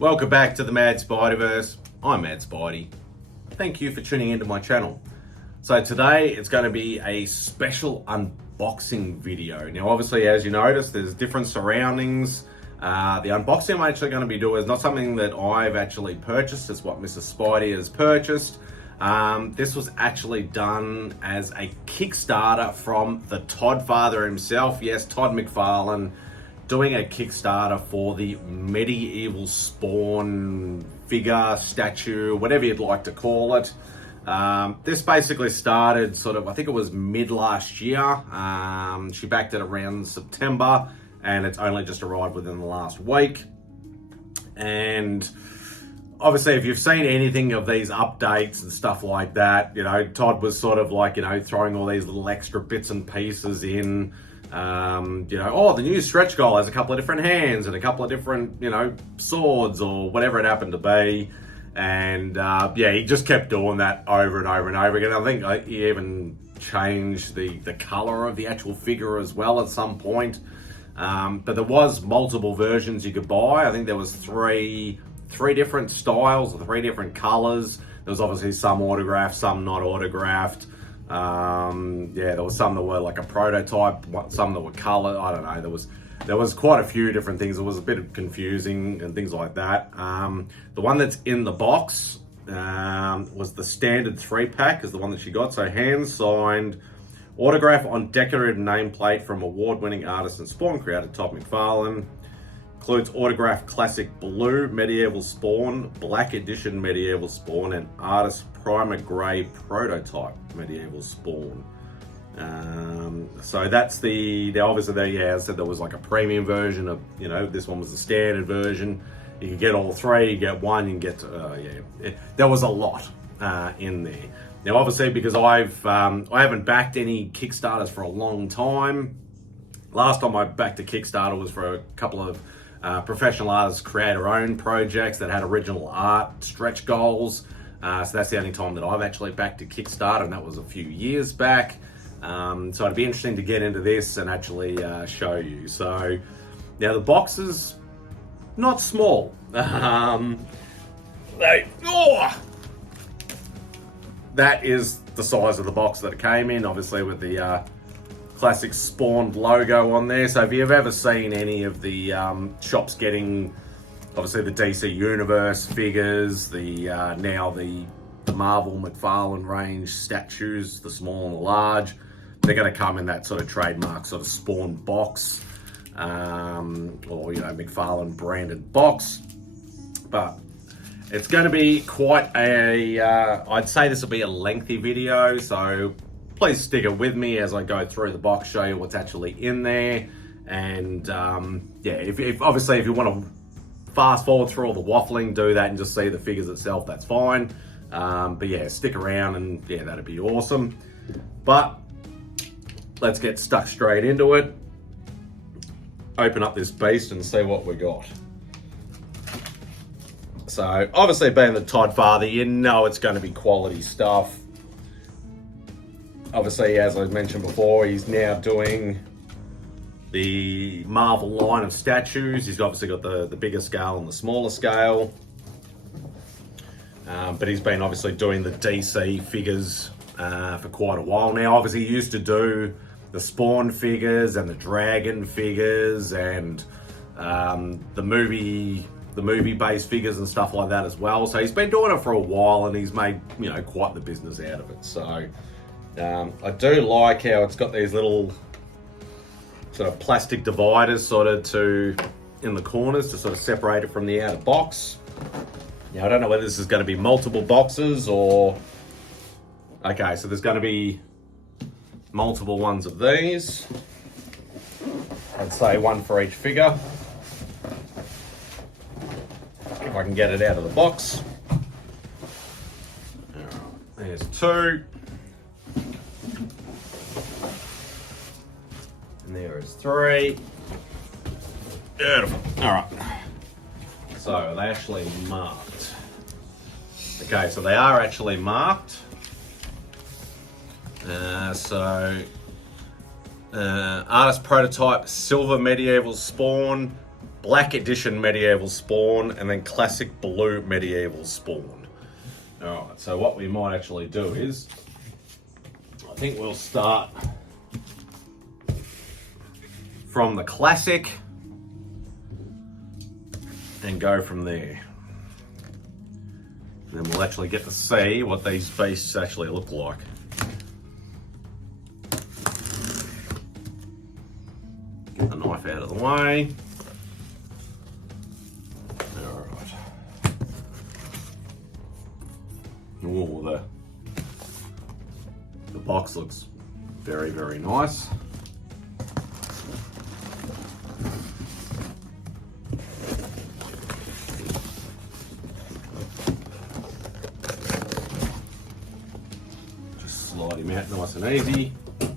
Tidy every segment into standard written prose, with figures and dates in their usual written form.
Welcome back to the Mad Spiderverse. I'm Mad Spidey. Thank you for tuning into my channel. So today it's going to be a special unboxing video. Now obviously, as you notice, there's different surroundings. The unboxing I'm actually going to be doing is not something that I've actually purchased. It's what Mrs. Spidey has purchased. This was actually done as a Kickstarter from the Todd father himself. Yes, Todd Mcfarlane, doing a Kickstarter for the medieval spawn figure, statue, whatever you'd like to call it. This basically started sort of, I think it was mid last year. She backed it around September and it's only just arrived within the last week. And obviously, if you've seen anything of these updates and stuff like that, you know, Todd was sort of like, you know, throwing all these little extra bits and pieces in. You know, oh, the new stretch goal has a couple of different hands and a couple of different, you know, swords or whatever it happened to be. And yeah, he just kept doing that over and over and over again. I think he even changed the color of the actual figure as well at some point. But there was multiple versions you could buy. I think there was three different styles, 3 different colors. There was obviously some autographed, some not autographed. Yeah, there was some that were like a prototype, some that were colored. I don't know. There was quite a few different things. It was a bit confusing and things like that. The one that's in the box was the standard 3-pack, is the one that she got. So hand signed, autograph on decorated nameplate from award-winning artist and spawn creator Todd Mcfarlane. Includes autographed classic blue medieval spawn, black edition medieval spawn, and artist primer grey prototype medieval spawn. So that's the obviously there. Yeah, as I said, there was like a premium version of, you know, this one was the standard version. You could get all 3, you get one, you can get there was a lot in there. Now obviously, because I haven't backed any Kickstarters for a long time. Last time I backed a Kickstarter was for a couple of professional artists creator-owned projects that had original art stretch goals. So that's the only time that I've actually backed a Kickstarter, and that was a few years back. So it'd be interesting to get into this and actually show you. So now the box is not small. That is the size of the box that it came in, obviously with the classic spawned logo on there. So if you've ever seen any of the shops getting, obviously the DC Universe figures, now the Marvel Mcfarlane range statues, the small and the large, they're going to come in that sort of trademark sort of spawn box, or, you know, Mcfarlane branded box. But it's going to be quite I'd say this will be a lengthy video, so please stick it with me as I go through the box, show you what's actually in there. And yeah, if obviously if you want to fast forward through all the waffling, do that and just see the figures itself, that's fine. But yeah, stick around and yeah, that'd be awesome. But let's get stuck straight into it. Open up this beast and see what we got. So obviously, being the Todd father, you know it's going to be quality stuff. Obviously, as I mentioned before, he's now doing the Marvel line of statues. He's obviously got the bigger scale and the smaller scale. But he's been obviously doing the DC figures for quite a while now. Obviously, he used to do the Spawn figures and the Dragon figures and the movie-based figures and stuff like that as well. So he's been doing it for a while and he's made, you know, quite the business out of it. So I do like how it's got these little sort of plastic dividers sort of in the corners to sort of separate it from the outer box. Now I don't know whether this is going to be multiple boxes or... Okay, so there's going to be multiple ones of these. I'd say one for each figure. If I can get it out of the box. There's 2. And there is 3. Beautiful. All right. So they actually marked. Okay, so they are actually marked. Artist prototype silver medieval spawn, Black Edition Medieval Spawn, and then Classic Blue Medieval Spawn. Alright, so what we might actually do is, I think we'll start from the Classic and go from there. Then we'll actually get to see what these beasts actually look like. Get the knife out of the way. Alright. Oh, the box looks very, very nice. Slide him out nice and easy. Bit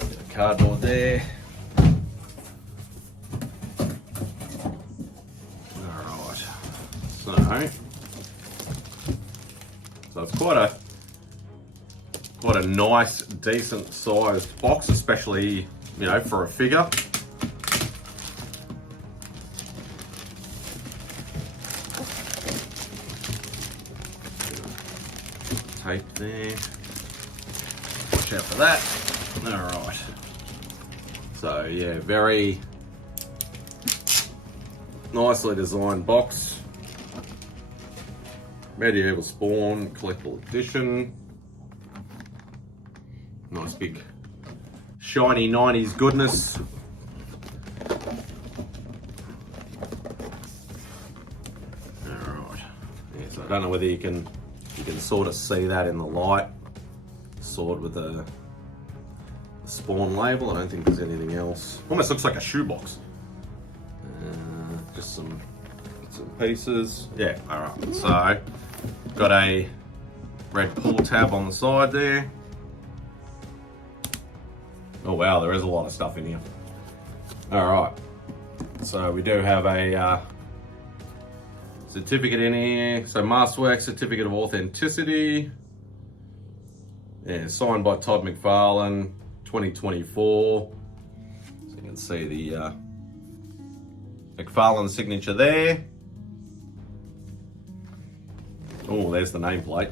of cardboard there. Alright. So it's quite a nice, decent sized box, especially, you know, for a figure. Tape there. Watch out for that. Alright. So yeah, very nicely designed box. Medieval Spawn collectible edition. Nice big shiny 90s goodness. Alright. Yeah, so I don't know whether you can sort of see that in the light. Sword with the Spawn label. I don't think there's anything else. Almost looks like a shoebox. Just some bits and pieces. Yeah, alright. So, got a red pull tab on the side there. Oh wow, there is a lot of stuff in here. Alright. So we do have a certificate in here. So Masterwork Certificate of Authenticity. Yeah, signed by Todd Mcfarlane, 2024. So you can see the Mcfarlane signature there. Oh, there's the nameplate.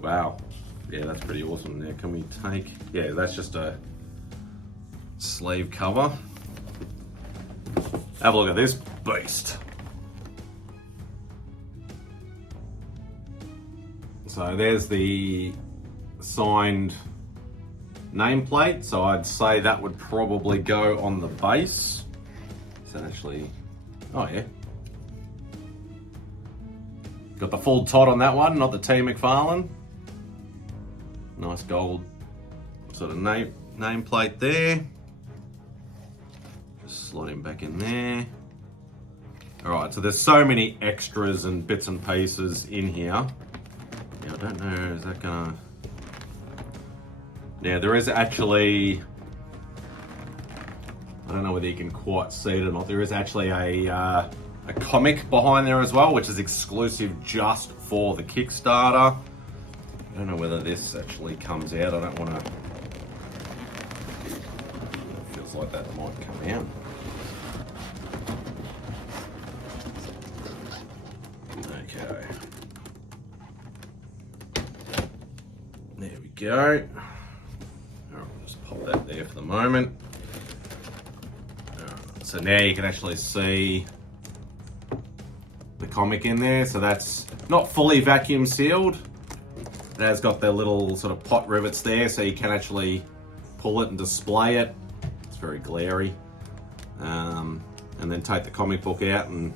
Wow. Yeah, that's pretty awesome there. Can we take... Yeah, that's just a sleeve cover. Have a look at this beast. So there's the signed nameplate. So I'd say that would probably go on the base. Is that actually... Oh yeah. Got the full Todd on that one, not the T Mcfarlane. Nice gold sort of nameplate there. Just slot him back in there. All right, so there's so many extras and bits and pieces in here. Yeah, I don't know, is that gonna... Yeah, there is actually... I don't know whether you can quite see it or not. There is actually a comic behind there as well, which is exclusive just for the Kickstarter. I don't know whether this actually comes out. I don't want to... It feels like that might come out. Okay. There we go. All right, I'll just pop that there for the moment. All right, so now you can actually see the comic in there. So that's not fully vacuum sealed. It has got the little sort of pot rivets there, so you can actually pull it and display it. It's very glary. And then take the comic book out, and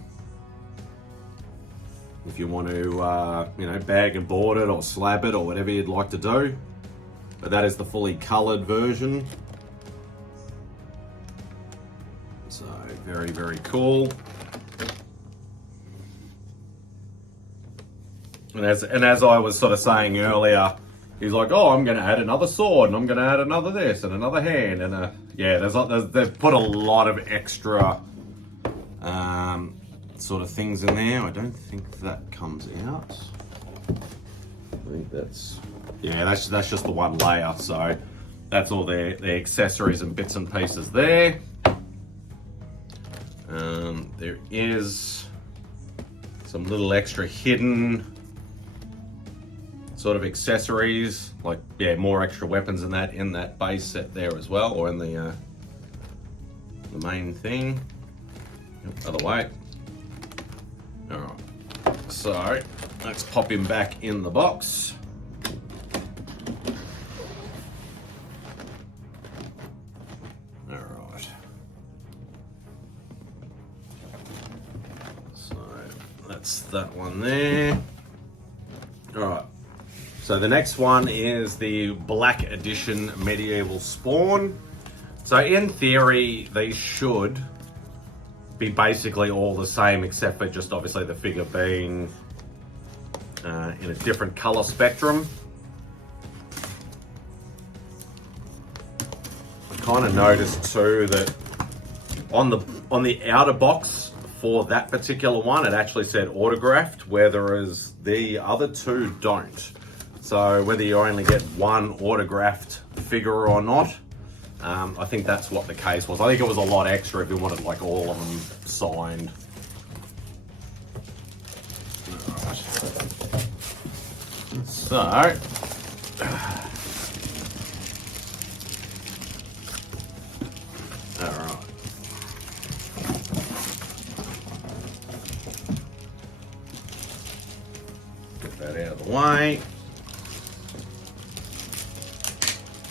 if you want to, you know, bag and board it or slab it or whatever you'd like to do. But that is the fully coloured version. So very, very cool. And as I was sort of saying earlier, he's like, oh, I'm going to add another sword, and I'm going to add another this, and another hand, and yeah, they've put a lot of extra sort of things in there. I don't think that comes out. I think that's, yeah, that's just the one layer. So that's all their accessories and bits and pieces there. there is some little extra hidden sort of accessories, like, yeah, more extra weapons than that in that base set there as well, or in the main thing. Other way. All right, so let's pop him back in the box. All right. So that's that one there. All right. So the next one is the Black Edition Medieval Spawn. So in theory, they should be basically all the same, except for just obviously the figure being in a different color spectrum. I kind of noticed too that on the outer box for that particular one, it actually said autographed, whereas the other two don't. So whether you only get one autographed figure or not, I think that's what the case was. I think it was a lot extra if you wanted like all of them signed. Right. So, all right. Get that out of the way.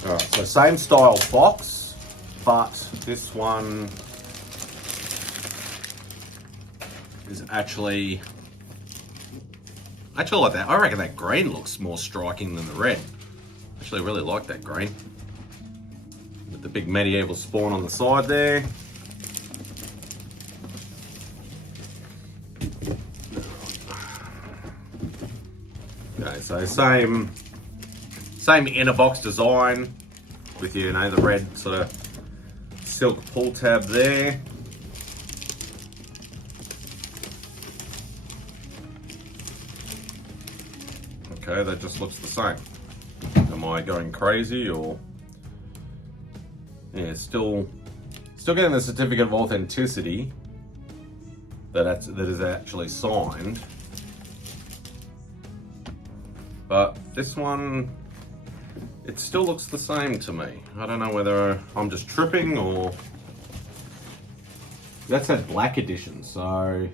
All right, so same style box, but this one is actually like that. I reckon that green looks more striking than the red. Actually, really like that green. With the big medieval spawn on the side there. Okay, so same inner box design with, you know, the red sort of silk pull tab there. Okay, that just looks the same. Am I going crazy, or? Yeah, still getting the certificate of authenticity that is actually signed. But this one, it still looks the same to me. I don't know whether I'm just tripping or... That said Black Edition, so...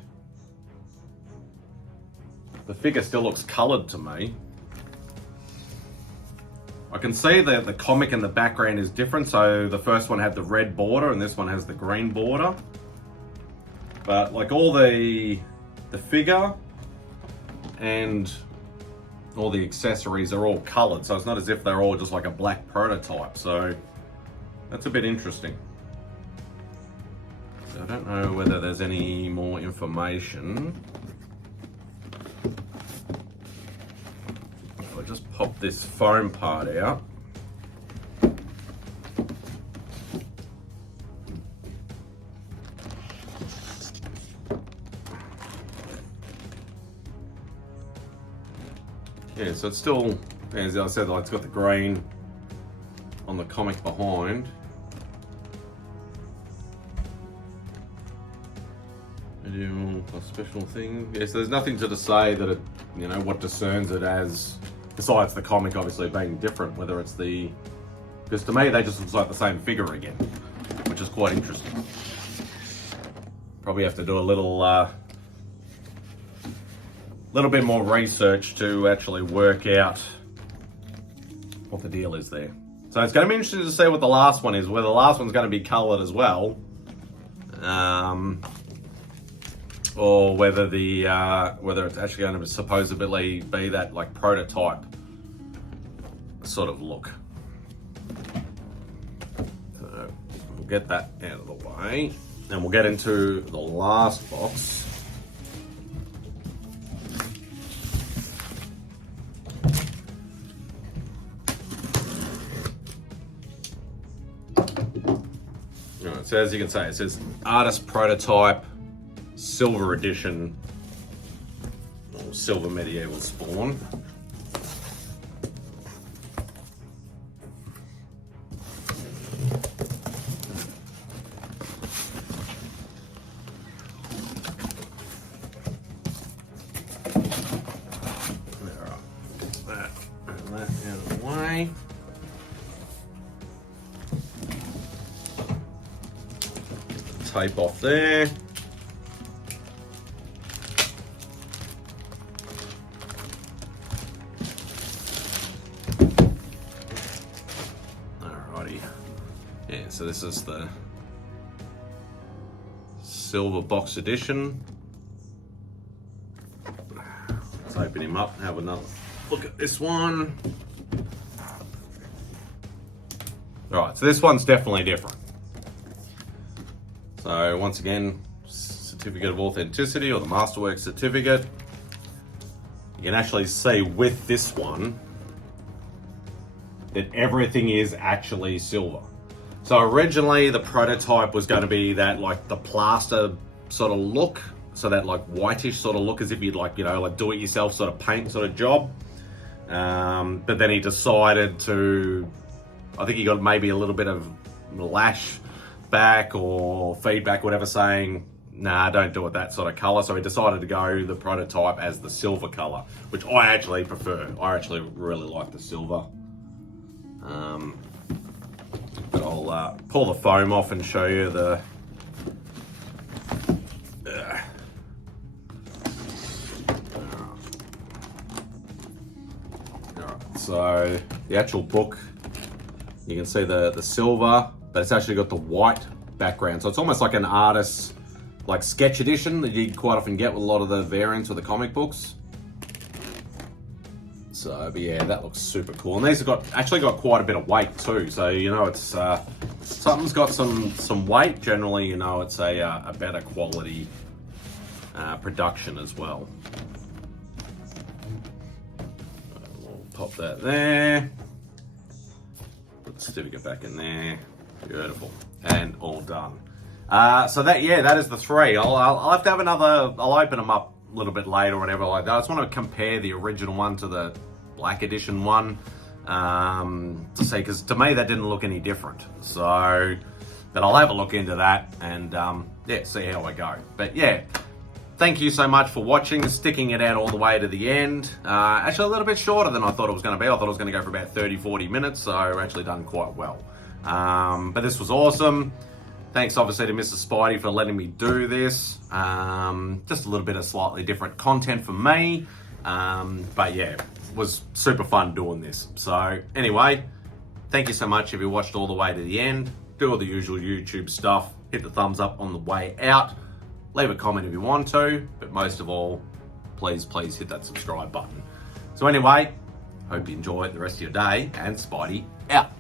The figure still looks coloured to me. I can see that the comic in the background is different, so the first one had the red border and this one has the green border. But like all the figure and all the accessories are all coloured, so it's not as if they're all just like a black prototype, so that's a bit interesting. So I don't know whether there's any more information. If I just pop this foam part out. Yeah, so it's still, as I said, like it's got the green on the comic behind. A special thing. Yeah, so there's nothing to say that it, you know, what discerns it as, besides the comic obviously being different, whether it's the, because to me they just look like the same figure again, which is quite interesting. Probably have to do a little bit more research to actually work out what the deal is there. So it's going to be interesting to see what the last one is, whether the last one's going to be coloured as well, or whether it's actually going to supposedly be that like prototype sort of look. So we'll get that out of the way, and we'll get into the last box. So as you can see, it says Artist Prototype Silver Edition, or Silver Medieval Spawn. way. Tape off there. Alrighty. Yeah, so this is the silver box edition. Let's open him up and have another look at this one. Alright, so this one's definitely different. So once again, certificate of authenticity, or the Masterwork certificate. You can actually see with this one that everything is actually silver. So originally the prototype was going to be that like the plaster sort of look, so that like whitish sort of look, as if you'd like, you know, like do it yourself sort of paint sort of job. But then he decided to, I think he got maybe a little bit of lash back or feedback, whatever, saying, nah, don't do it that sort of color. So he decided to go the prototype as the silver color, which I actually prefer. I actually really like the silver. But I'll pull the foam off and show you the so the actual book, you can see the silver, but it's actually got the white background. So it's almost like an artist's like sketch edition that you quite often get with a lot of the variants of the comic books. So, but yeah, that looks super cool. And these have actually got quite a bit of weight too. So, you know, it's something's got some weight. Generally, you know, it's a better quality production as well. We'll pop that there. Put the certificate back in there. Beautiful. And all done. So that is the three. I'll have to have another, I'll open them up a little bit later or whatever like that. I just want to compare the original one to the black edition one to see, because to me that didn't look any different. So, but I'll have a look into that and yeah, see how I go. But yeah, thank you so much for watching, sticking it out all the way to the end. Actually a little bit shorter than I thought it was going to be. I thought it was going to go for about 30-40 minutes, so I've actually done quite well. But this was awesome. Thanks obviously to Mr. Spidey for letting me do this. Just a little bit of slightly different content for me. But yeah, it was super fun doing this. So anyway, thank you so much if you watched all the way to the end. Do all the usual YouTube stuff. Hit the thumbs up on the way out. Leave a comment if you want to. But most of all, please hit that subscribe button. So anyway, hope you enjoy the rest of your day, and Spidey out.